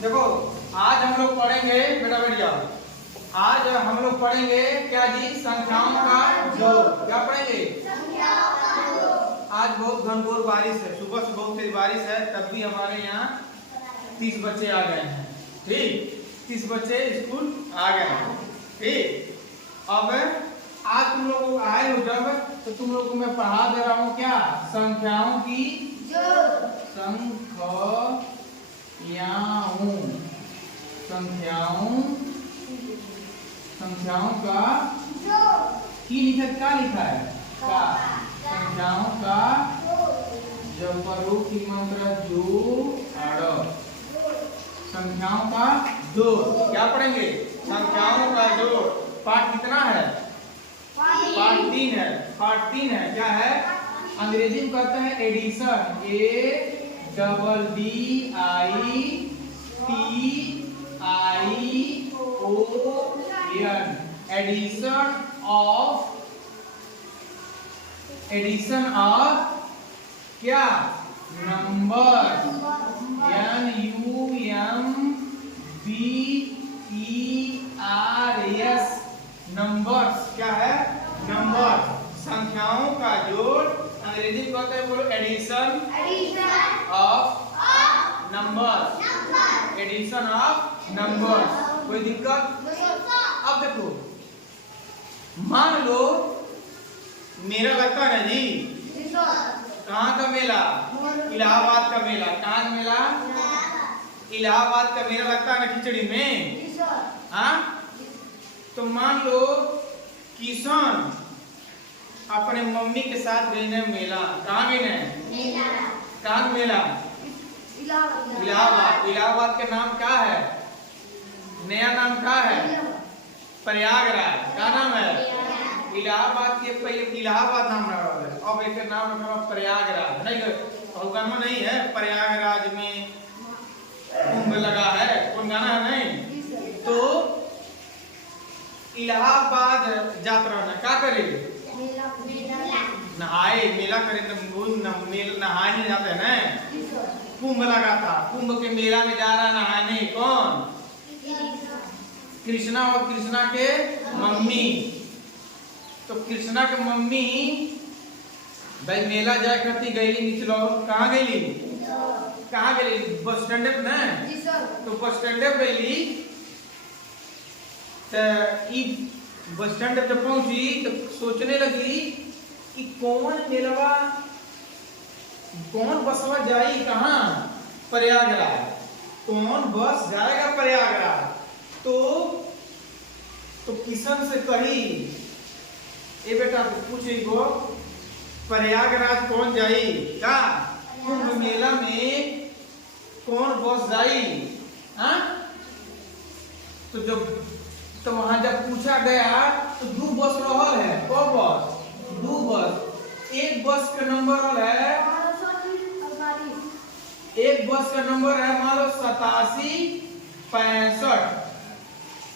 देखो आज हम लोग पढ़ेंगे बेटा बढ़िया। आज हम लोग पढ़ेंगे क्या जी, संख्याओं का जोड़। क्या पढ़ेंगे? आज बहुत घनघोर बारिश है, सुबह से बहुत तेज बारिश है, तब भी हमारे यहाँ 30 बच्चे आ गए हैं। ठीक, 30 बच्चे स्कूल आ गए हैं। ठीक, अब आज तुम लोग आए हो जब, तो तुम लोग को मैं पढ़ा दे रहा हूँ क्या, संख्याओं की जोड़। संख्याओं का की लिखा, क्या लिखा है का, संख्याओं का जब परोक्ष मंत्र जोड़, संख्याओं का जोड़। क्या पढ़ेंगे? संख्याओं का जोड़। पाठ कितना है? पाठ 3 है। पाठ 3 है। क्या है? अंग्रेजी में कहते हैं एडिशन, ADDITION, एडिशन ऑफ क्या, नंबर, NUMBERS, नंबर्स। क्या है? नंबर। संख्याओं का जोड़ अंग्रेजी में कहते हैं, बोलो, addition of numbers, addition of numbers. कोई दिक्कत? अब देखो, मान लो मेला लगता है ना जी, कहाँ का मेला? इलाहाबाद का मेला। कहाँ का मेला? इलाहाबाद का मेला लगता है ना खिचड़ी में। हाँ, तो मान लो किशन अपने मम्मी के साथ गई ने मेला। कहाँ गई ने? कहाँ मेला? इलाहाबाद। इलाहाबाद के नाम क्या है? नया नाम क्या है? प्रयागराज। क्या नाम है? इलाहाबाद के पहले इलाहाबाद नाम रहा है, अब एक नाम रखा प्रयागराज। नहीं है, प्रयागराज में कुंभ लगा है, कौन गाना है? नहीं तो इलाहाबाद यात्रा ना क्या करे, नहाए, मेला करे, नहाए नहीं जाते हैं ना। कुंभ लगा था, कुंभ के मेला में जा रहा नहाने कौन? कृष्णा और कृष्णा के मम्मी। तो कृष्णा के मम्मी भाई मेला जाए करती गईली निचलो। कहाँ गईली? कहाँ गईली? बस स्टैंड पे ना। तो बस स्टैंड पे गईली, तो बस स्टैंड पे पहुंची तो सोचने लगी कि कौन मेलवा, कौन बसवा जाई कहाँ? प्रयागराज। कौन बस जाएगा प्रयागराज? तो किशन से कही, ए बेटा तो पूछे गो, प्रयागराज कौन जाई? क्या कुंभ मेला में कौन बस जाई? हाँ, तो वहां जब पूछा गया तो 2 बस रहल है। को बस? 2 बस। एक बस का नंबर है, एक बस का नंबर है मान लो 8765।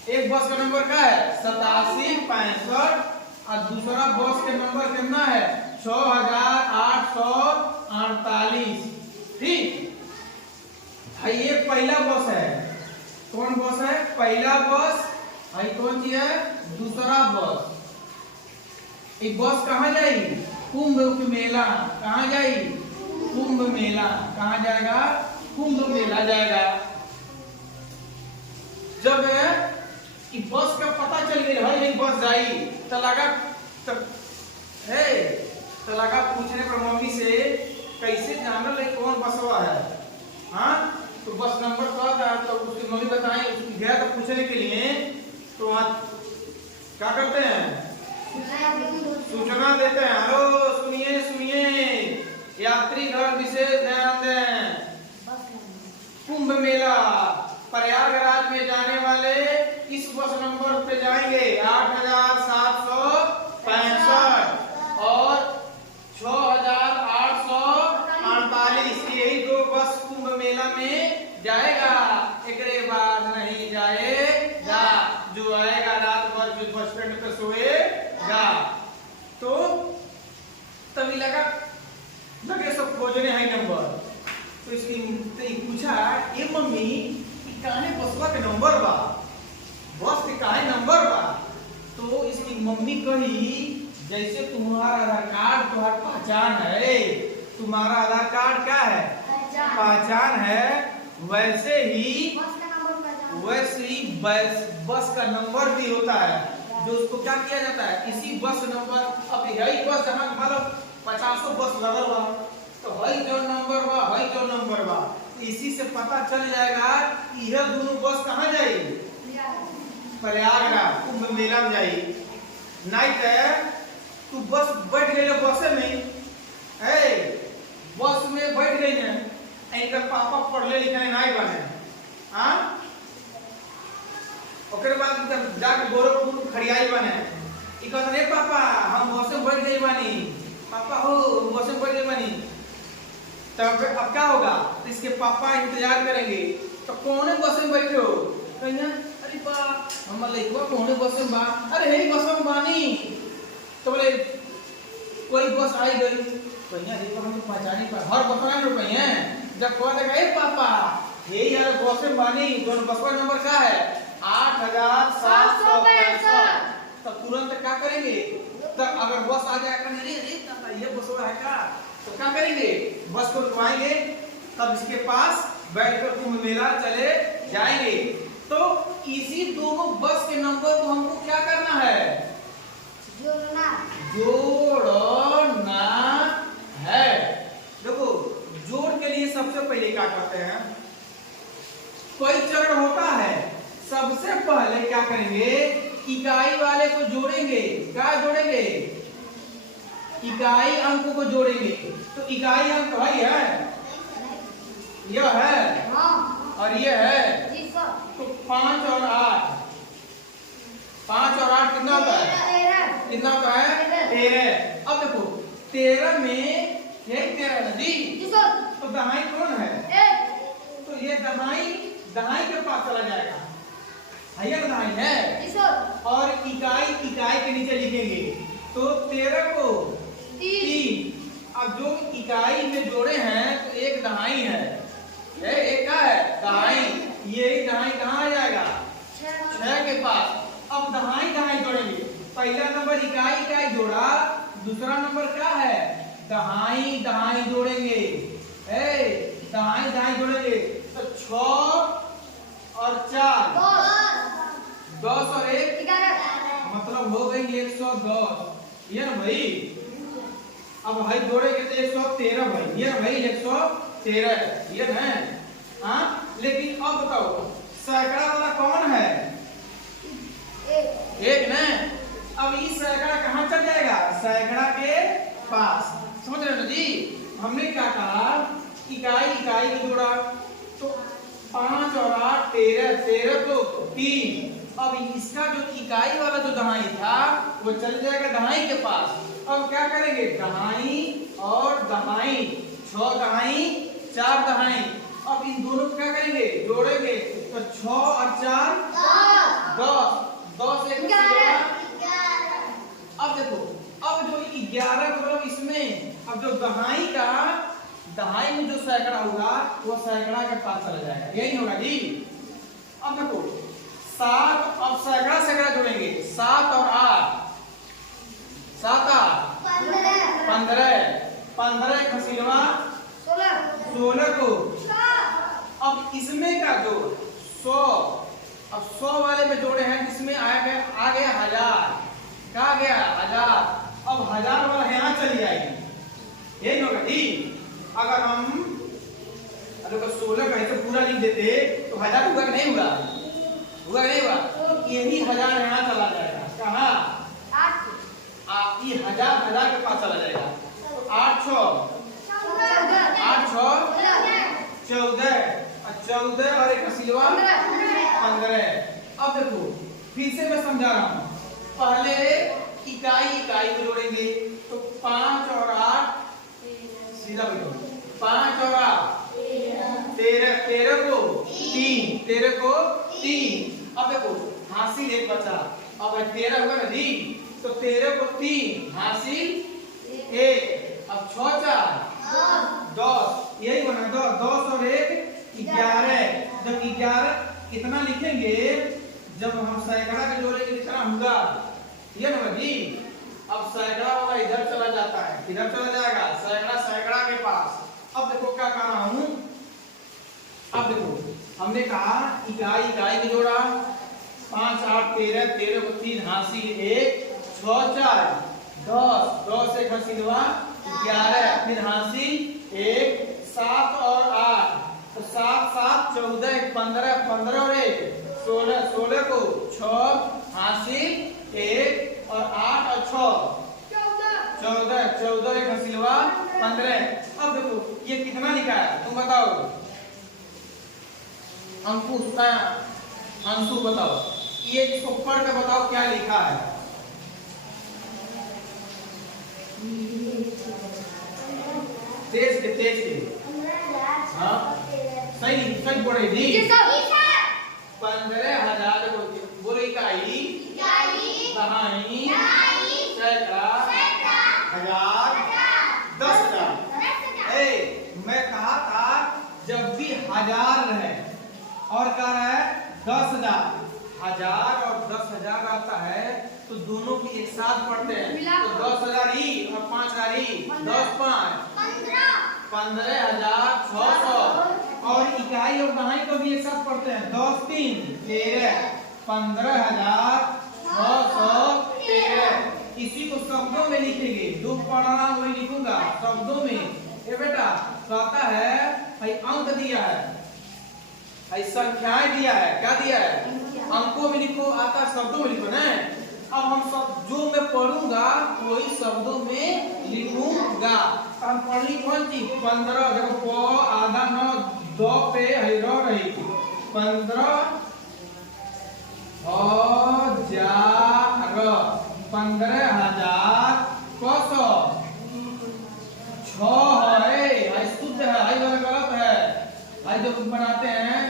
एक बस का नंबर क्या है? 8765। और दूसरा बस के नंबर कितना है? 6848। ठीक है, ये पहला बस है। कौन बस है? पहला बस। आई कौन सी है? दूसरा बस। एक बस कहाँ जाएगी? कुंभ मेला। कहाँ जाएगी? कुंभ मेला। कहाँ जाएगा? कुंभ मेला जाएगा। जब बस का पता चल गया भाई एक बस जाई, तो लगा पूछने पर मम्मी से, कैसे जानल है कौन बसवा है? हाँ, तो बस नंबर क्या था, तो उसकी मम्मी बताई। गया तो पूछने के लिए, तो वहाँ क्या करते हैं? सूचना देते हैं। हेलो सुनिए सुनिए, यात्रीगण विशेष ध्यान दें, कुंभ मेला प्रयागराज में जाने वाले इस बस नंबर पे जाएंगे 8765 और 6848। यही 2 बस कुंभ मेला में जाएगा, एक बाद नहीं जाएगा। जो आएगा रात भर बस स्टैंड पे सोएगा। तो तभी लगे सब खोजने हैं नंबर। तो इसकी पूछा, ये मम्मी काहे बसवा के नंबर बा, बस के काहे नंबर बा। तो इसकी मम्मी कही जैसे तुम्हारा आधार कार्ड तुम्हारा पहचान है, तुम्हारा आधार कार्ड क्या है, पहचान है, वैसे ही बस का नंबर भी होता है, जो उसको क्या किया जाता है, इसी बस नंबर। अब यही बस जहाँ मान लो 50 बस लगल बा, तो हई जो नंबर बा, हई जो नंबर बा, इसी से पता चल जाएगा यह दोनों बस कहाँ जाई, प्रयागराज कुंभ मेला में जाई। नहीं तू बस बैठ गई बस में, बस में बैठ गई है, इनका पापा पढ़ले लिखले नहीं बने, हाँ ओकरे बाद जाके गोरखपुर खड़ियाई बने, ई कहत रे पापा हम बस में बैठ गई बानी, पापा हो बस में बैठ गई बानी। तब अब क्या होगा, तो इसके पापा इंतजार करेंगे, तो कौन बस में बैठे हो, कहिया अरे बा हम लइकवा कौन बस में बा, अरे हे बस में बानी। तो बोले कोई बस आई गई, कहिया देखो हम पहचानी पर हर बस में रुपए हैं, जब कह देगा ए पापा ये यार बस में बानी, दोनों बस का नंबर क्या है 8765। तब तुरंत क्या करेंगे, तब अगर बस आ जाएगा नहीं रे ये बस है का, तो क्या करेंगे बस को रुकवाएंगे, तब इसके पास बैठकर कुंभ मेला चले जाएंगे। तो इसी दोनों बस के नंबर को हमको क्या करना है, जोड़ना है। देखो जोड़ के लिए सबसे पहले क्या करते हैं, कोई चरण होता है, सबसे पहले क्या करेंगे इकाई वाले को जोड़ेंगे, क्या जोड़ेंगे इकाई अंक को जोड़ेंगे। तो इकाई अंक भाई है, यह है और यह है, तो 5 और 8, 5 और 8 कितना होता है, कितना होता है 13। अब देखो 13 में 13 नदी, तो दहाई कौन है, तो ये दहाई के पास चला जाएगा, भैया दहाई है, और इकाई के नीचे लिखेंगे, तो 13 को 3। अब जो इकाई में जोड़े हैं तो एक दहाई है, एक क्या है दहाई, ये दहाई कहाँ आ जाएगा 6 के पास। अब दहाई जोड़ेंगे, पहला नंबर इकाई जोड़ा, दूसरा नंबर क्या है दहाई जोड़ेंगे, दहाई जोड़ेंगे, तो 6 और 4 10 और 1 मतलब हो गई 110, ये ना भाई। अब भाई जोड़ेंगे तो 113 भाई, ये भाई 113 ये है, हाँ। लेकिन अब बताओ सैकड़ा वाला कौन है, एक ना। अब इस सैकड़ा कहाँ चल जाएगा, सैकड़ा के पास, समझ रहे हो जी। हमने क्या कहा इकाई को जोड़ा, तो 5 और 8 13 तो 3। अब इसका जो इकाई वाला जो दहाई था वो चल जाएगा दहाई के पास। अब क्या करेंगे दहाई और दहाई, 6 दहाई 4 दहाई। अब इन दोनों को क्या करेंगे जोड़ेंगे, तो 6 और 4 10 एक 11। अब देखो अब जो 11 मतलब इसमें अब जो दहाई में जो सैकड़ा होगा वो सैकड़ा के पास चला जाएगा, यही होगा जी। अब देखो 7, अब सैकड़ा जोड़ेंगे, 7 और 8 7 8 15 खसीलवा 16 को। अब इसमें का जो 100, अब 100 वाले में जोड़े हैं, इसमें आ गया 1000, क्या गया 1000। अब 1000 वाला यहाँ चली जाएगी, यही होगा जी। अगर हम 16 का ऐसे पूरा लिख देते तो 1000 हुआ कि नहीं हुआ, नहीं हुआ। तो यही 1000 यहाँ चला जाएगा, कहाँ ये 1000 के पास चला जाएगा। तो 8 6 14 और एक सिलवा 15। अब देखो फिर से मैं समझा रहा हूँ, पहले इकाई को जोड़ेंगे, तो 5 और 8 सीधा बैठो, 5 और 8 13 को 3। अब देखो हासिल एक बचा, अब 13 होगा ना जी, तो 13 को 3 हासिल 1। अब 6 4 10, यही बना 10 और 1 11। जब 11 कितना लिखेंगे जब हम सैकड़ा के जोड़ेंगे कितना होगा, ये ना जी। अब सैकड़ा होगा इधर चला जाता है, इधर चला जाएगा सैकड़ा सैकड़ा के पास। अब देखो क्या कह रहा हूं, अब देखो हमने कहा इकाई इकाई के जोड़ा 5 8 13 13 को 3 हासिल 1 6 4 10 10 से हासिलवा 11 फिर हासिल 1 7 और 8 तो 7 7 14 15 15 और 1 16 16 को 6 हासिल 1 और 8 और 6 14 14 एक हासिलवा 15। अब देखो ये कितना लिखा है तुम बताओ, अंशु बताओ, ये इसको पढ़ के बताओ क्या लिखा है। तेज के हाँ सही सही बोले जी। 15,000 बोले इकाई दहाई सैकड़ा हजार 10,000। मैं कहा था जब भी 1000 रहे और कह रहा है 10,000, 1000 और 10,000 आता है तो दोनों की एक साथ पढ़ते हैं तो 10,000 ही और 5,000 ही 10 5 15,600 और इकाई और दहाई को भी एक साथ पढ़ते हैं 10 3 13 15,613। इसी को शब्दों में लिखेंगे, जो पढ़ना वही लिखूंगा शब्दों में। ये बेटा कहता है भाई अंक दिया है, भाई संख्याएं दिया है, क्या दिया है अंकों में लिखो, आता शब्दों में लिखो ना। अब हम सब जो मैं पढ़ूंगा वही शब्दों में लिखूंगा। हम पढ़नी कौन चीज 15 देखो प आधा 9 2 पे हैरो रही 15,000 15,000 कसो 6 है शुद्ध है, हाई वाला गलत है। हाई जो बनाते हैं,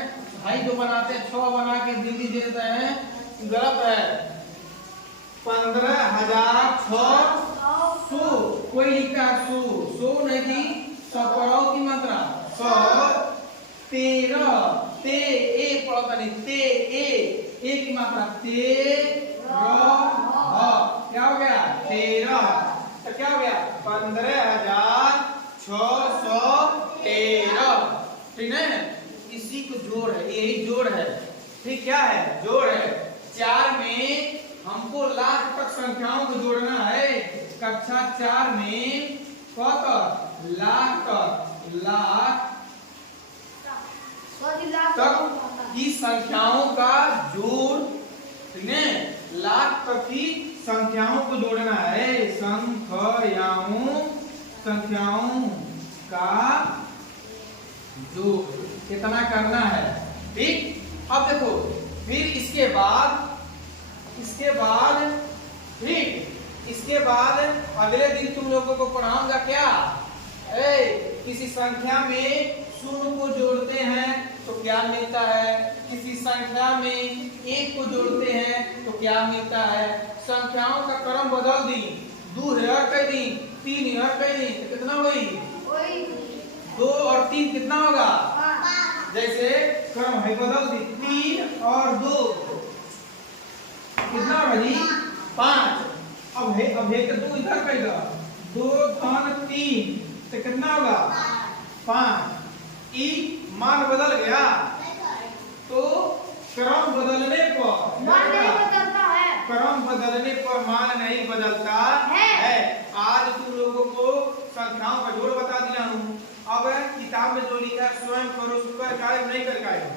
हाई जो बनाते हैं 6 बना के दिल्ली दे देते हैं गलत है। 15,600 कोई लिखता है 100 नहीं थी 100 की मात्रा 100 13 ते ए पढ़ता नहीं ते ए की मात्रा 13 क्या हो गया 13 तो क्या हो गया 15,613। ठीक है, इसी को जोड़ है, यही जोड़ है। ठीक क्या है जोड़ है। 4 में हमको लाख तक संख्याओं को जोड़ना है। कक्षा 4 में लाख तक की संख्याओं का जोड़, ठीक है लाख तक की संख्याओं को जोड़ना है। संख्याओं का जोड़ कितना करना है। ठीक अब देखो फिर इसके बाद अगले दिन तुम लोगों को पढ़ाऊंगा क्या, किसी संख्या में शून्य को जोड़ते हैं तो क्या मिलता है, किसी संख्या में 1 को जोड़ते हैं तो क्या मिलता है। संख्याओं का क्रम बदल दी, 2 कह दी 3 कह दी तो कितना हुई 2 और 3 कितना होगा, जैसे क्रम है बदल दी 3 और 2 कितना होगा जी 5। अब है तो 2 इधर कहेगा 2 3 तो कितना होगा 5। ई मान बदल गया तो क्रम बदलने पर मान नहीं बदलता है, क्रम बदलने पर मान नहीं बदलता है। आज तुम लोगों को संख्याओं का जोड़ बता दिया हूँ। अब किताब में जो लिखा है स्वयं करो, कर कायम नहीं कर कायम,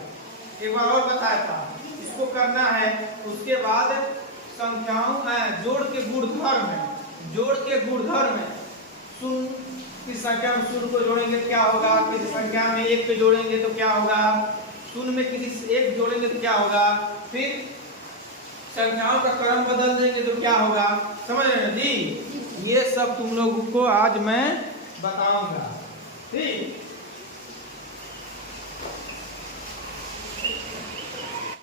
एक बार और बताया था इसको करना है। उसके बाद संख्याओं जोड़ के गुणधर्म में किस संख्या में शून्य को जोड़ेंगे तो क्या होगा, किसी संख्या में 1 को जोड़ेंगे तो क्या होगा, शून्य में किसी 1 जोड़ेंगे तो क्या होगा, फिर संख्याओं का क्रम बदल देंगे तो क्या होगा। समझ रहे हैं जी, ये सब तुम लोगों को आज मैं बताऊंगा। ठीक।